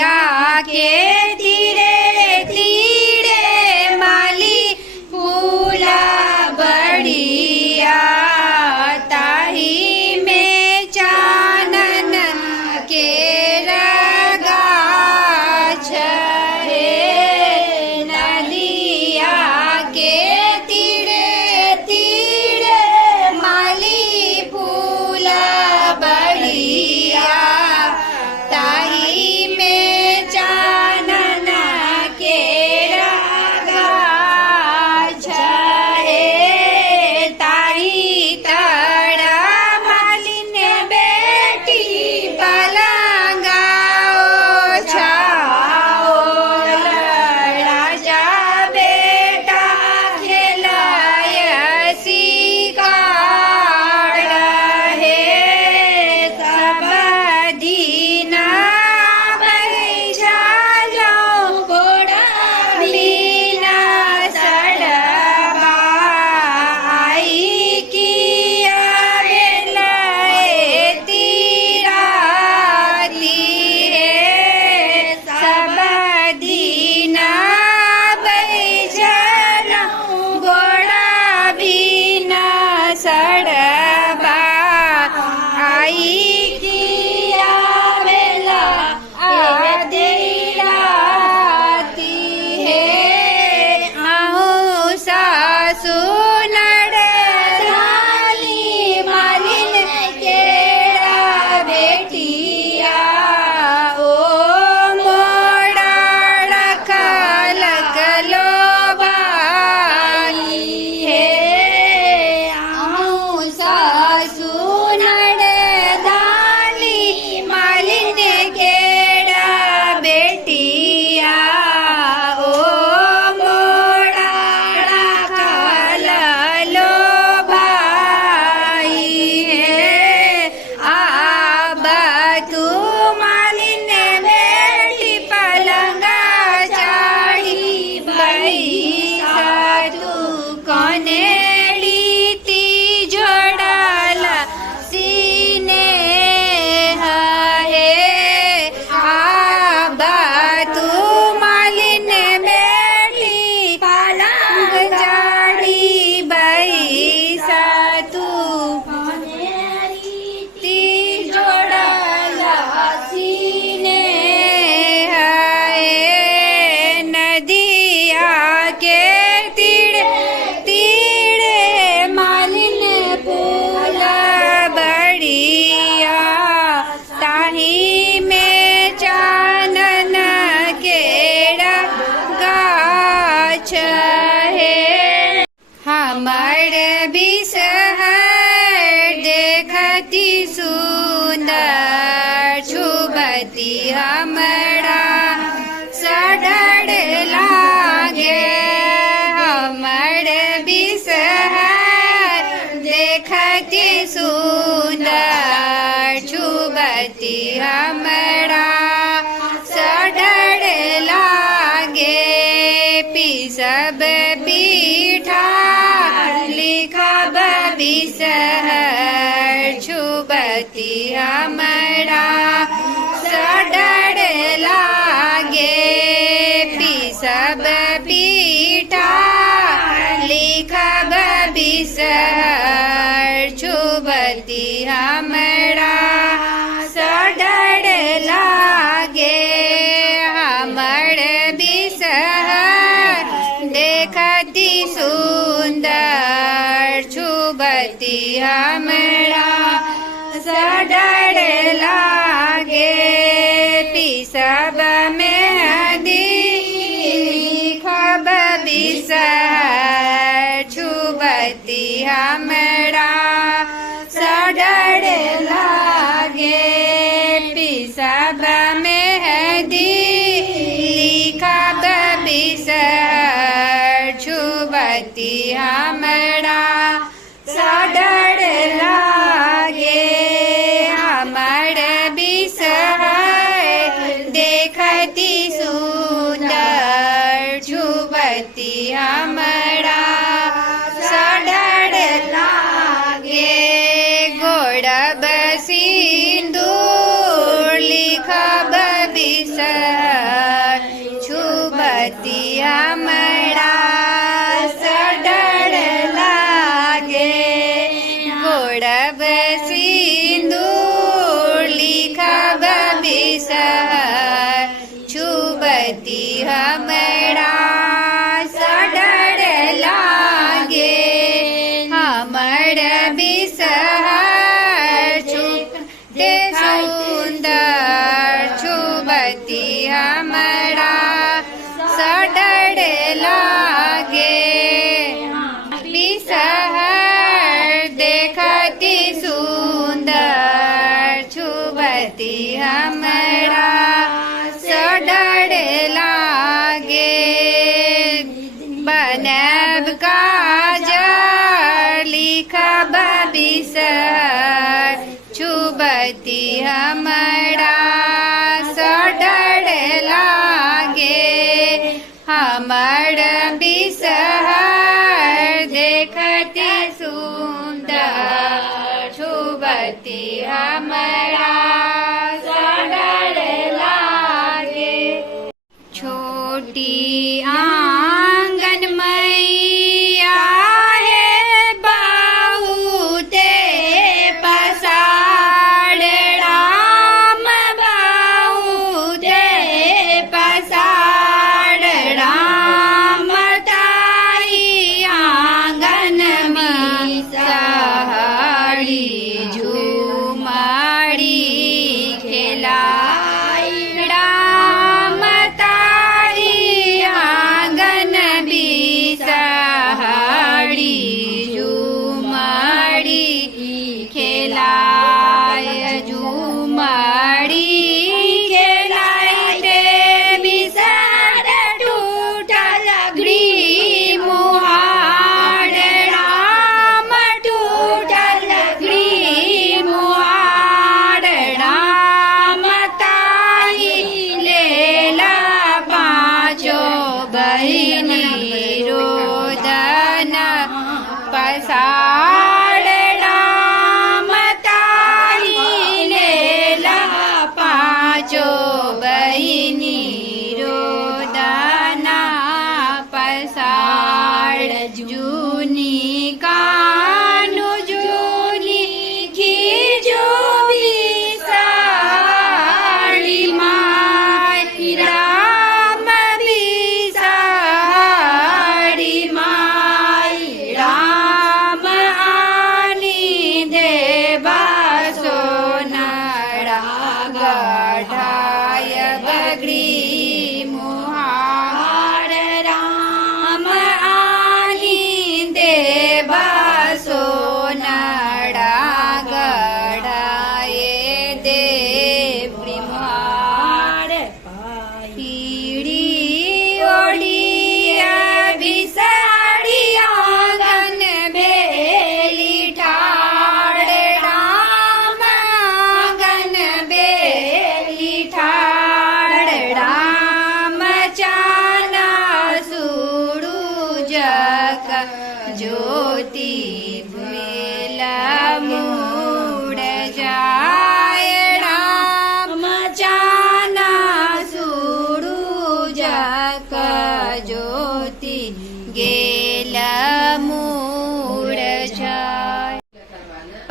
के तीरे तीरे माली फूला बढ़िया ताही में चानन के गाछ हे नदिया के तीरे तीरे माली फूला बढ़िया ताही में चानन के गाछ हे ताही तड़ा मालिन बेटी पलंगाओ छाओ राजा बेटा खेलाय शिकार हे सब दीना बैजालो घोड़ा मीना सड़बा आई किया बेलाए तीरा तीरे सब दीना बैजालो घोड़ा बीना सड़बा आई किया बेला तेरा ती है आहू सासू नड़ धाली मालिन केड़ा बेटिया ओ मोड़ा रखल कलो बाली है आहू सासू नड़ धाली मालिन केड़ा बेटिया ओ मोड़ा रखल लो भाई है आब तू मालिन बेटी पलंगा चाड़ी बैसा तू कनेली ती जोड़ाला सीने है आब तू मालिन बेटी पलंग चाड़ी बैसा तू ती जोड़ाला सीने है नदिया के तीरे तीरे मालिन फूला बढ़िया ताही में चानन केड़ा गाछ है हमर बिसहर देखती सुंदर छुबती हमरा सडर लागे हमर बिसहर देखती सुंदर छुबती हमरा सडर लागे पिसब पीठा लिखब बिसहर छुबती हमरा सडर लागे पिसब पीठा लिखब बिसहर छुबती हमरा सडर लागे हमर बिसहर देखती सुंदर छुबती हमरा सडर लागे पिसब मेहंदी लिखब बिसहर छुबती हमरा सडर लागे पिसब मेहंदी लिखब बिसहर छुबती हमरा सडर लागे हमर बिसहर देखती सुंदर छुबती हमरा सडर लागे गोड़ब सिंदूर लिखब बिसहर आमड़ा सडळ लागे गोडब सिंदूर लिखब बिसहर छुबती हमड़ा सडळ लागे हमर बिसहर छुबते सुंदर छुबती हमड़ा सडळ लागे बिसहर देखती सुंदर छुबती हमड़ा सडळ लागे बनब काजर लिखब बिसहर छुबती हमड़ा सडळ लागे हमर बिसहर देखती सुंदर छुबती हमड़ा सडळ लागे छोटी आंगन मैया है बहुते पसार राम बहुते पसार राम ताई आंगन में सहरी झूमरी खेलाई राम ताई आंगन बिसहरी झूमरी खेलाय झूमरी खेलाय ते बिसहर टूटल ग्रीम मुहार राम टूटल ग्रीम मुहार राम ताई लेला पाँचो बहिनी रोदन पसार राम ताई लेला पाँचो बहिनी रोदन पसार जूनी कानु जूनी खीजो बिसारी माई राम बिसारी माई राम आनी देवा सोनारा गढ़ाय बगड़ी मुहार राम आनी देवा सोनारा गढ़ाय देवरी मुहार पीड़ी ओढ़िया बिसाड़ी आंगन बेली ठाड़ राम आंगन बेली ठाड़ राम चाना सूरजक ज्योति बेला मूड़ जाय राम चाना सूरजक ज्योति गेला मूड़ जाय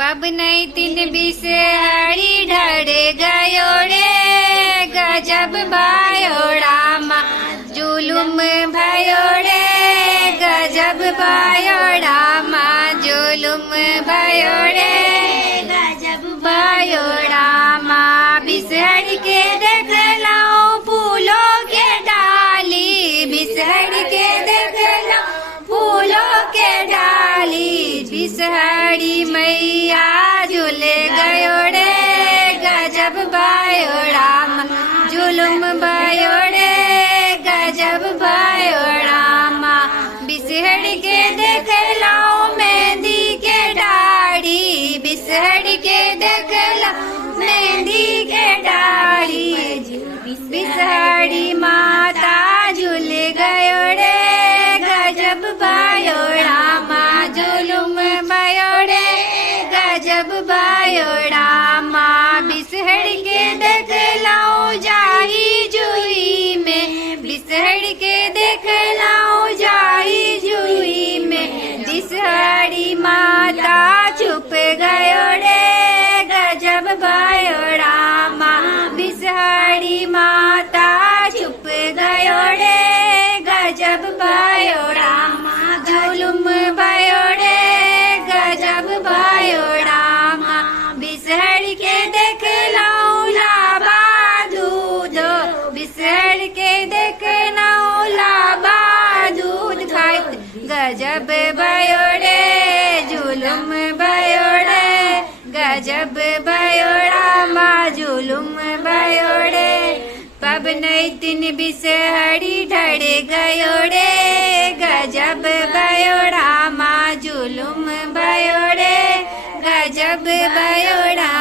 पबनई तीन बिसहरी ढड़ गयो रे गजब भयो रामा जुलुम भयो रे गजब भयो रामा जुलुम भयो रे गजब भयो रामा बिसहर के देखलाओ फूलों के डाली बिसहर के देखलाओ फूलों के डाली बिसहरी मैया झूल गयो रे गजब भयो रामा जुलुम भयो रे गजब भयो रामा बिसहर के देखलाओ मेहंदी के डाड़ी बिसहर के देखलाओ मेहंदी के डाड़ी बिसहरी माता झूल गयो रे गजब भयो रामा जुलुम भयो रे गजब भयो रामा बिसहर के देखलाओ जाही जुई में गजब भयोड़े जुलुम भयोड़े गजब भयोड़ा माँ जुलुम भयोड़े पब नहीं तीन बिसहड़ी ढड़े गयोड़े गजब भयोड़ा माँ जुलुम भयोड़े गजब भयोड़ा